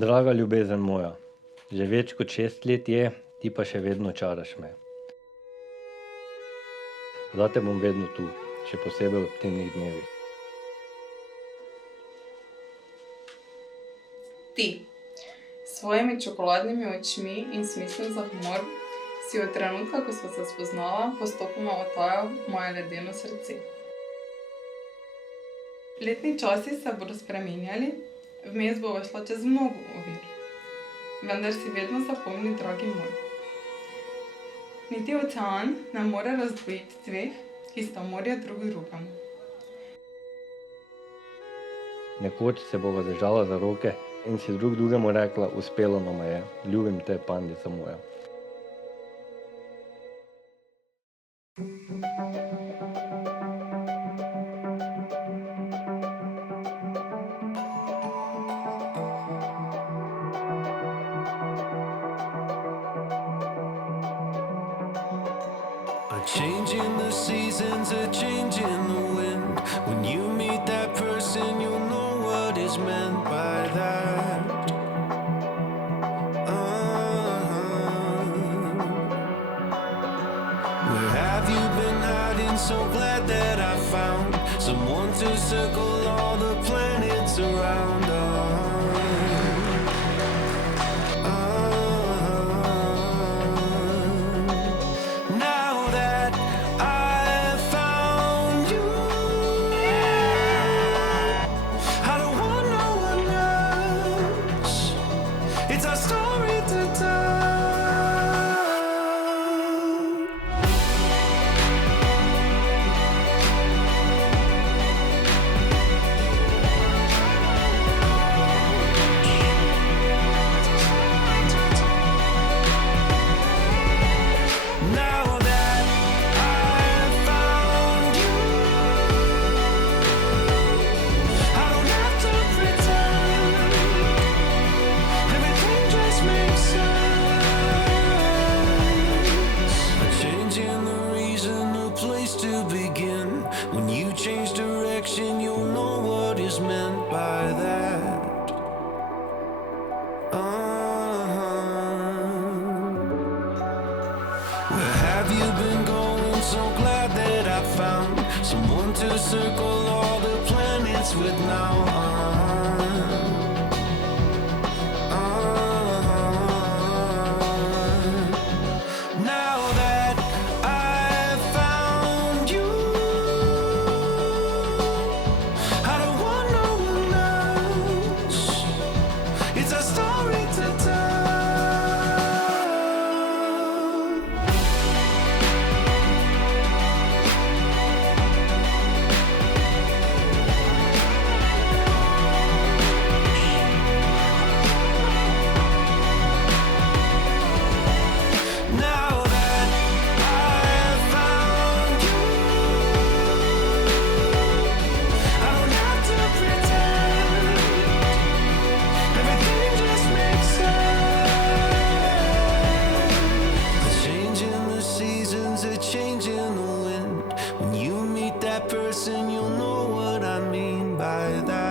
Draga ljubezen moja, že več kot 6 let je, ti pa še vedno čaraš me. Zate bom vedno tu, še posebej v temnih dnevih. Ti, s svojimi čokoladnimi očmi in smislom za humor, si od trenutka, ko sva se spoznala, postopoma otajal moje ledeno srce. Letni časi se bodo spreminjali, vmes bova šla čez mnogo ovir. Vendar si vedno zapomni, dragi moj. Niti ocean ne more razdvojiti dveh, ki sta morje drugemu. Nekoč se bova držala za roke in si drugemu rekla, uspelo nama je, ljubim te, pandica moja. A change in the seasons, a change in the wind. When you meet that person, you'll know what is meant by that. Where have you been hiding? So glad that I found someone to circle all the planets around. To circle all the planets with now. Now that I've found you, I don't want no one else. It's a story to tell. Person, you'll know what I mean by that.